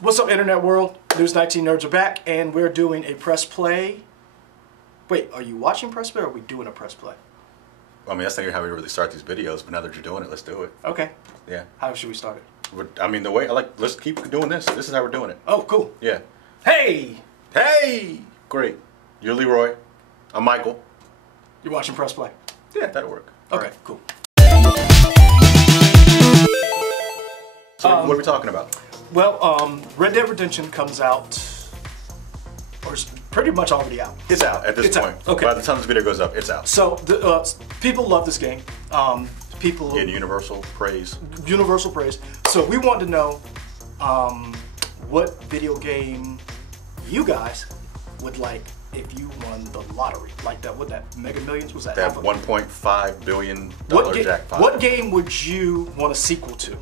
What's up, Internet World? News 19 Nerds are back, and we're doing a press play. Wait, are you watching press play, or are we doing a press play? I mean, that's not even how we really start these videos, but now that you're doing it, let's do it. Okay. Yeah. How should we start it? I mean, the way, let's keep doing this. This is how we're doing it. Oh, cool. Yeah. Hey! Hey! Great. You're Leroy. I'm Michael. You're watching press play? Yeah, that'll work. Okay, cool. So what are we talking about? Well, Red Dead Redemption comes out, or is pretty much already out. It's out at this point. Okay. By the time this video goes up, it's out. So, people love this game. People Getting universal praise. Universal praise. So we want to know what video game you guys would like if you won the lottery. Like that, what that Mega Millions was that? That $1.5 billion jackpot. What game would you want a sequel to?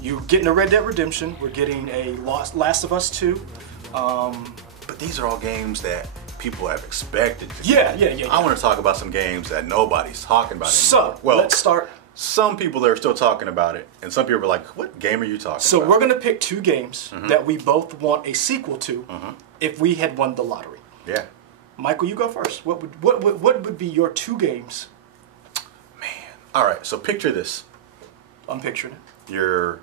You're getting a Red Dead Redemption. We're getting a Last of Us 2. But these are all games that people have expected to Yeah. I want to talk about some games that nobody's talking about anymore. So, let's start. Some people are still talking about it, and some people are like, what game are you talking about? So we're going to pick two games that we both want a sequel to if we had won the lottery. Yeah. Michael, you go first. What would be your two games? Man. All right, so picture this. I'm picturing it. You're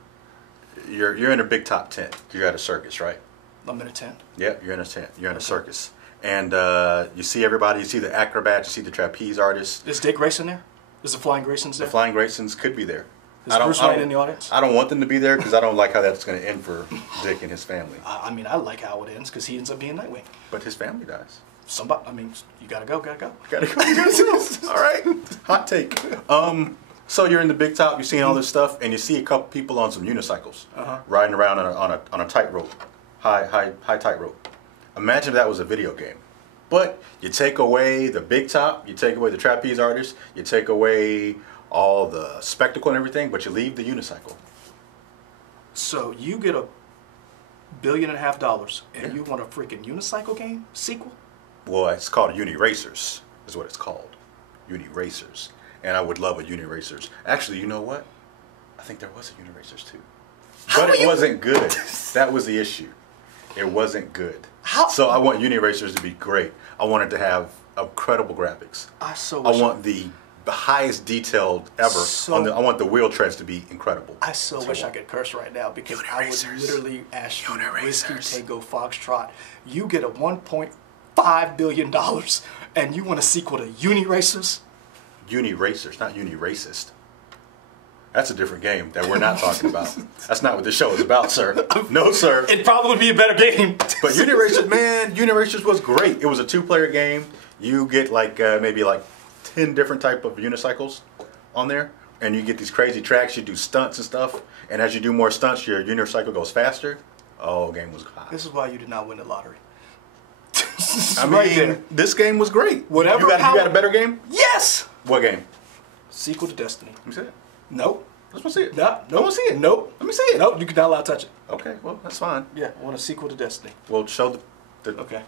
in a big top tent. You're at a circus, right? I'm in a tent. Yeah, you're in a tent. You're in a circus. And you see everybody, you see the acrobats, you see the trapeze artists. Is Dick Grayson there? Is the Flying Graysons there? The Flying Graysons could be there. Is Bruce Wayne in the audience? I don't want them to be there because I don't like how that's going to end for Dick and his family. I mean, I like how it ends because he ends up being Nightwing. But his family dies. Somebody, I mean, you gotta go. Gotta go. All right. Hot take. So you're in the big top, you're seeing all this stuff, and you see a couple people on some unicycles riding around on a tightrope, high tightrope. Imagine if that was a video game. But you take away the big top, you take away the trapeze artists, you take away all the spectacle and everything, but you leave the unicycle. So you get $1.5 billion, and you want a freaking unicycle game sequel? Well, it's called Uni Racers, is what it's called. Uni Racers. And I would love a Uni Racers. Actually, you know what? I think there was a Uni Racers too. But it wasn't good. That was the issue. It wasn't good. So I want Uni Racers to be great. I want it to have incredible graphics. I want the highest detailed ever. I want the wheel treads to be incredible. I so wish I could curse right now because I would literally ask you, Whiskey Tango Foxtrot, you get a $1.5 billion and you want a sequel to Uni Racers? Uni Racers, not Uni Racist. That's a different game that we're not talking about. That's not what this show is about, sir. No, sir. It'd probably be a better game. But Uni Racers, man, Uni Racers was great. It was a two-player game. You get like maybe like 10 different type of unicycles on there, and you get these crazy tracks. You do stunts and stuff, and as you do more stunts, your unicycle goes faster. Oh, game was hot. This is why you did not win the lottery. I mean, this game was great. Whatever. You got a better game? Yes. What game? Sequel to Destiny. Let me see it. Nope. Let's see it. No, I want to see it. Nope. Let me see it. Nope. You're not allowed to touch it. Okay. Well, that's fine. Yeah. I want a sequel to Destiny. Well, show the. Okay.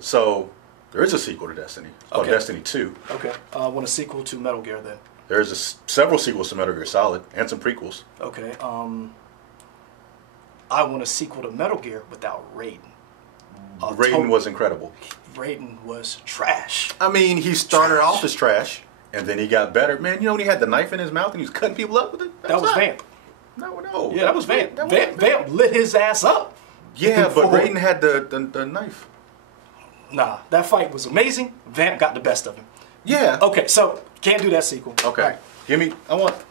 So there is a sequel to Destiny. It's called Destiny 2. Okay. I want a sequel to Metal Gear then. There's several sequels to Metal Gear Solid and some prequels. Okay. I want a sequel to Metal Gear without Raiden. Raiden was incredible. Raiden was trash. I mean, he started off as trash, and then he got better. Man, you know when he had the knife in his mouth and he was cutting people up with it? That was Vamp. No. Yeah, that was Vamp. Vamp lit his ass up. Yeah, but Raiden had the knife. Nah, that fight was amazing. Vamp got the best of him. Yeah. Okay, so can't do that sequel. Okay. Right. Give me,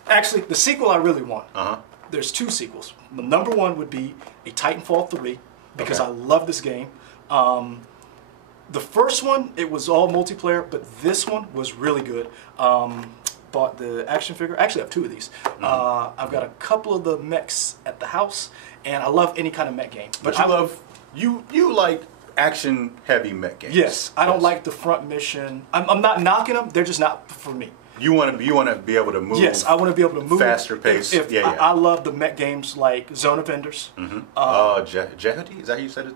Actually, the sequel I really want. Uh-huh. There's two sequels. The number one would be a Titanfall 3 because I love this game. The first one, it was all multiplayer, but this one was really good. Bought the action figure. Actually, I have two of these. I've got a couple of the mechs at the house, and I love any kind of mech game. But you like action-heavy mech games. Yes, I don't like the front mission. I'm not knocking them. They're just not for me. You want to be able to move. Yes, I want to be able to move faster pace. I love the mech games like Zone of Enders. Jehuty? Is that how you said it?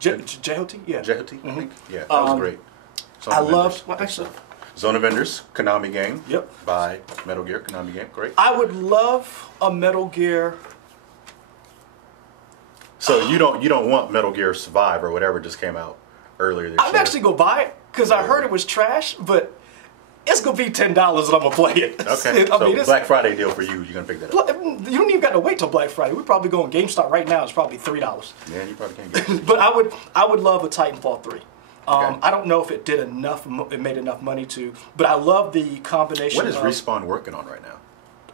Jehuty? Yeah. Jehuty, I think. Yeah, that was great. I love. Actually, Zone of Enders, Konami game. Yep. By Metal Gear, Konami game. Great. I would love a Metal Gear So you don't want Metal Gear Survive or whatever just came out earlier this year? I'm actually gonna buy it because I heard it was trash, but it's gonna be $10 and I'm gonna play it. Okay. So Black Friday deal for you. You're gonna pick that up. You don't even got to wait till Black Friday. We probably go on GameStop right now. It's probably $3. Yeah, you probably can't get it. But I would love a Titanfall 3. Okay. I don't know if it did enough. It made enough money to, but I love the combination. What is Respawn working on right now?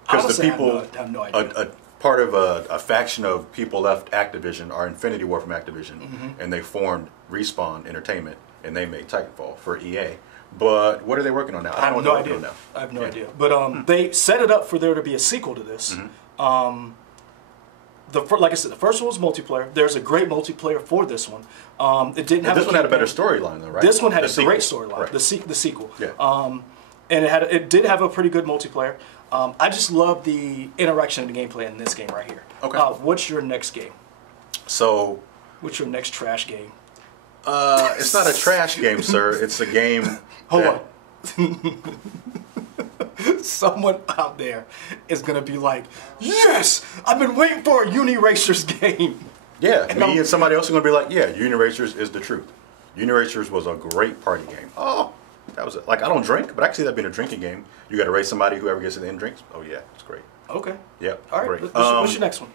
Because the people, I have no idea. a part of a faction of people left Activision are Infinity War from Activision, and they formed Respawn Entertainment, and they made Titanfall for EA. But what are they working on now? I have no idea. I have no idea. But they set it up for there to be a sequel to this. Like I said, the first one was multiplayer. There's a great multiplayer for this one. It didn't have. This one had a better storyline, though, right? This one had a great storyline. Right. The sequel. Yeah. And it did have a pretty good multiplayer. I just love the interaction and the gameplay in this game right here. Okay. What's your next game? So. What's your next trash game? It's not a trash game, sir. It's a game. Hold on. Someone out there is gonna be like, "Yes, I've been waiting for a Uniracers game." Yeah, me and somebody else are gonna be like, "Yeah, Uniracers is the truth. Uniracers was a great party game." Oh, that was it. Like, I don't drink, but I can see that being a drinking game. You got to race somebody, whoever gets to the end drinks. Oh yeah, it's great. Okay. Yep. All right. Great. What's your next one?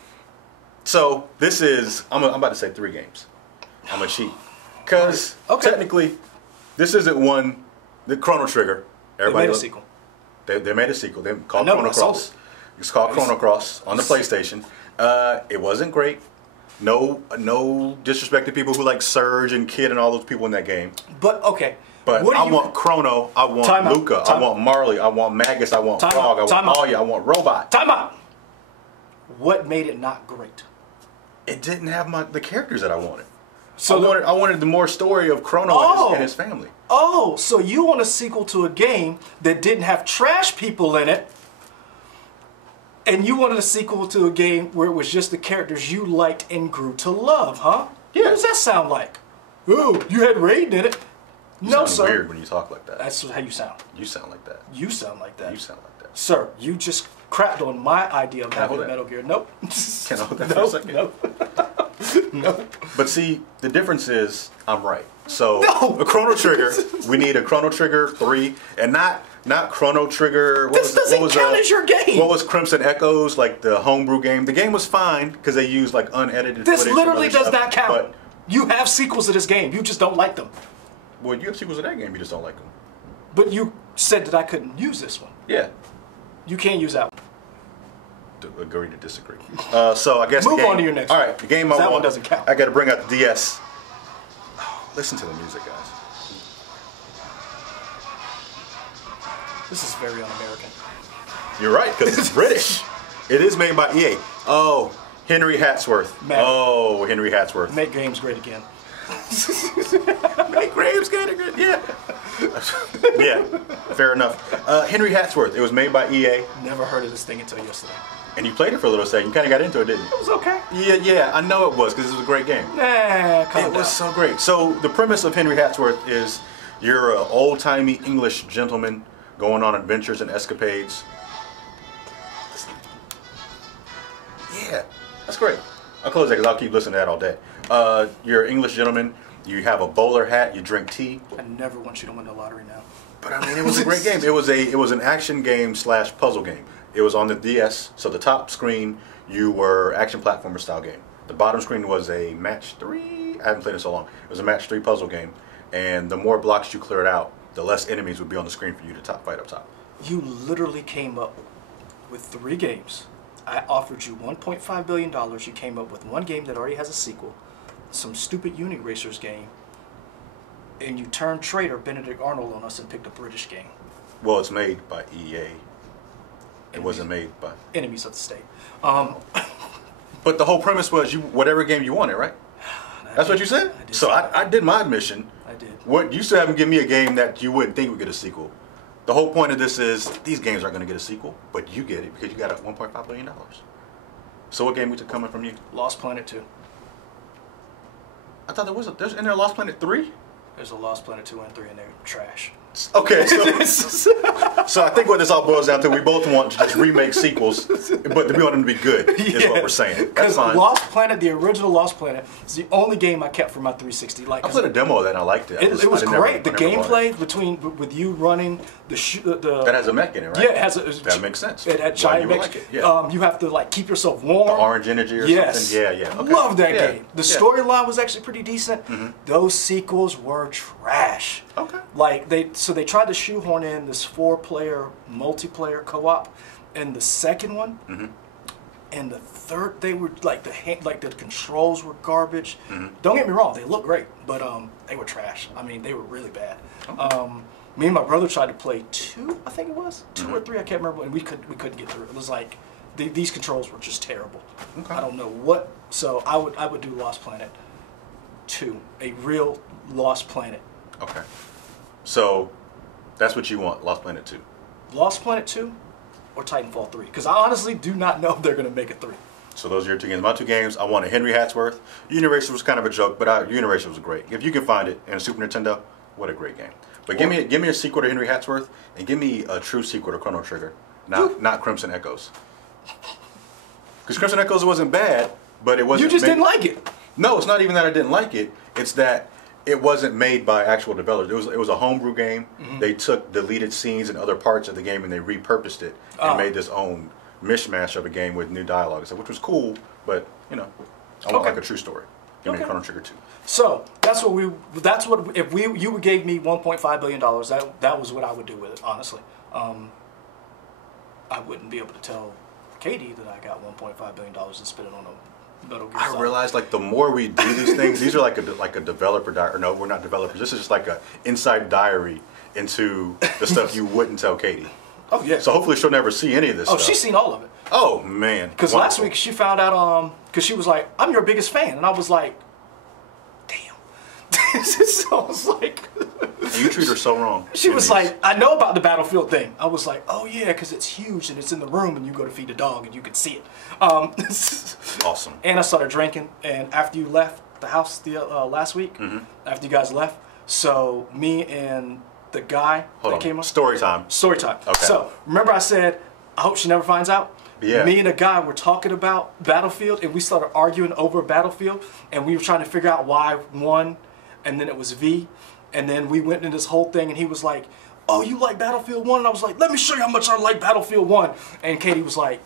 So this is I'm about to say 3 games. I'm gonna cheat because technically this isn't one. The Chrono Trigger. Everybody made a sequel. They made a sequel. They called Chrono Cross. It's called Chrono Cross on the PlayStation. It wasn't great. No disrespect to people who like Surge and Kid and all those people in that game. But okay. But I want Chrono. I want Luca. I want Marley. I want Magus. I want Frog. I want Alia. I want Robot. Time out. What made it not great? It didn't have the characters that I wanted. So I wanted the more story of Chrono and his family. Oh, so you want a sequel to a game that didn't have trash people in it, and you wanted a sequel to a game where it was just the characters you liked and grew to love, huh? Yeah. What does that sound like? Oh, you had Raiden in it. No, sir. Weird when you talk like that. That's how you sound. You sound like that. You sound like that. You sound like that. Sir, you just crapped on my idea of having Metal Gear. Nope. Can I hold that for a second? Nope. Nope. But see, the difference is I'm right. So a Chrono Trigger, we need a Chrono Trigger 3, and not Chrono Trigger. This doesn't count as your game. What was Crimson Echoes, like the homebrew game? The game was fine because they used like unedited. This literally does stuff, not count. You have sequels to this game. You just don't like them. Well, you have sequels to that game. You just don't like them. But you said that I couldn't use this one. Yeah. You can't use that one. Agree to disagree. So I guess move on to your next. All right, the game I want. That one doesn't count. I got to bring out the DS. Listen to the music, guys. This is very un-American. You're right, because it's British. It is made by EA. Oh, Henry Hatsworth. Oh, Henry Hatsworth. Make games great again. Make games great again. Yeah. Yeah. Fair enough. Henry Hatsworth. It was made by EA. Never heard of this thing until yesterday. And you played it for a little second. You kind of got into it, didn't you? It was okay. Yeah. I know it was because it was a great game. Nah, calm down. It was so great. So the premise of Henry Hatsworth is you're an old-timey English gentleman going on adventures and escapades. Yeah, that's great. I'll close that because I'll keep listening to that all day. You're an English gentleman. You have a bowler hat. You drink tea. I never want you to win the lottery now. But I mean, it was a great game. It was an action game / puzzle game. It was on the DS. So the top screen, you were action platformer style game. The bottom screen was a match 3. I haven't played it so long. It was a match 3 puzzle game. And the more blocks you cleared out, the less enemies would be on the screen for you to fight up top. You literally came up with 3 games. I offered you $1.5 billion. You came up with one game that already has a sequel, some stupid Uniracers game, and you turned traitor Benedict Arnold on us and picked a British game. Well, it's made by EA. It wasn't made by enemies of the state. But the whole premise was whatever game you wanted, right? That's what you said? I did. So I did my admission. I did. What you still haven't given me a game that you wouldn't think would get a sequel. The whole point of this is these games aren't going to get a sequel, but you get it because you got $1.5 billion. So what game we took coming from you? Lost Planet 2. I thought there's in there Lost Planet 3? There's a Lost Planet 2 and 3 and they're trash. Okay, so I think what this all boils down to, we both want to just remake sequels, but we want them to be good, is what we're saying. That's Because fine. Lost Planet, the original Lost Planet, is the only game I kept for my 360. Like, I played a demo of that and I liked it. it was great. The I never bought it. gameplay with you running the That has a mech in it, right? yeah, it has that makes sense. It had Why giant you would mechs. like it, yeah. You have to like keep yourself warm. The orange energy or something? Yeah. Okay. Love that Yeah. game. The Yeah. storyline was actually pretty decent. Those sequels were trash. Okay. Like they tried to shoehorn in this 4-player multiplayer co-op in the second one. And the third, they were like the controls were garbage. Don't get me wrong, they look great, but they were trash. I mean, they were really bad. Okay. Me and my brother tried to play 2, I think it was 2 or 3. I can't remember, and we couldn't get through. It was like these controls were just terrible. Okay. I don't know what. So I would do Lost Planet 2, a real Lost Planet. Okay. So that's what you want, Lost Planet 2. Lost Planet 2 or Titanfall 3, because I honestly do not know if they're going to make a 3. So those are your 2 games. My 2 games, I wanted Henry Hatsworth. Uniracer was kind of a joke, but Uniracer was great. If you can find it in a Super Nintendo, what a great game. But give me a sequel to Henry Hatsworth, and give me a true sequel to Chrono Trigger, not Crimson Echoes. Because Crimson Echoes wasn't bad, but it wasn't. You just didn't like it. No, it's not even that I didn't like it. It's that it wasn't made by actual developers. It was a homebrew game. They took deleted scenes and other parts of the game and they repurposed it and made this own mishmash of a game with new dialogue, which was cool. But I want like a true story. Give me Chrono Trigger 2. So if you gave me $1.5 billion, that was what I would do with it. Honestly, I wouldn't be able to tell Katie that I got $1.5 billion and spend it on a Metal Gear Solid. I realized like the more we do these things, these are like a developer diary. No, we're not developers. This is just like a inside diary into the stuff you wouldn't tell Katie. Oh yeah. So hopefully she'll never see any of this. Oh, stuff. she's seen all of it. Oh man. Because last week she found out because she was like, "I'm your biggest fan," and I was like, "Damn." So I was like. You treat her so wrong. She was like, I know about the Battlefield thing. I was like, oh yeah, because it's huge and it's in the room and you go to feed the dog and you can see it. Awesome. And I started drinking, and after you left the house the last week, after you guys left, so me and the guy came up. Story time. Story time. Okay. So remember I said, I hope she never finds out? Yeah. Me and a guy were talking about Battlefield, and we started arguing over Battlefield, and we were trying to figure out why won, and then it was V. And then we went into this whole thing, and he was like, oh, you like Battlefield 1? And I was like, let me show you how much I like Battlefield 1. And Katie was like,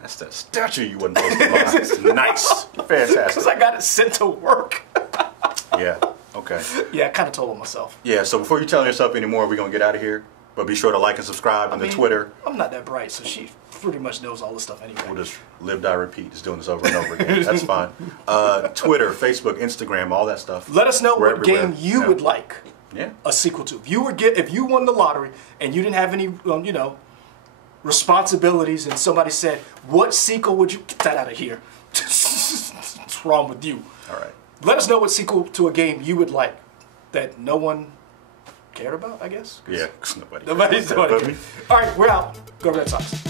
that's that statue you wasn't supposed to buy. Nice. Fantastic. because I got it sent to work. Yeah. Okay. Yeah, I kind of told on myself. Yeah, so before you tell yourself anymore, we're going to get out of here. But be sure to like and subscribe on the Twitter. I'm not that bright, so she pretty much knows all this stuff anyway. We'll just live, die, repeat. Just doing this over and over again. That's fine. Twitter, Facebook, Instagram, all that stuff. Let us know We're what everywhere. game you would like a sequel to. If you won the lottery and you didn't have any, responsibilities, and somebody said, what sequel would you... Get that out of here. What's wrong with you? All right. Let us know what sequel to a game you would like that no one cared about, I guess. Yeah, because nobody. Nobody's doing it. All right, we're out. Go Red Sox.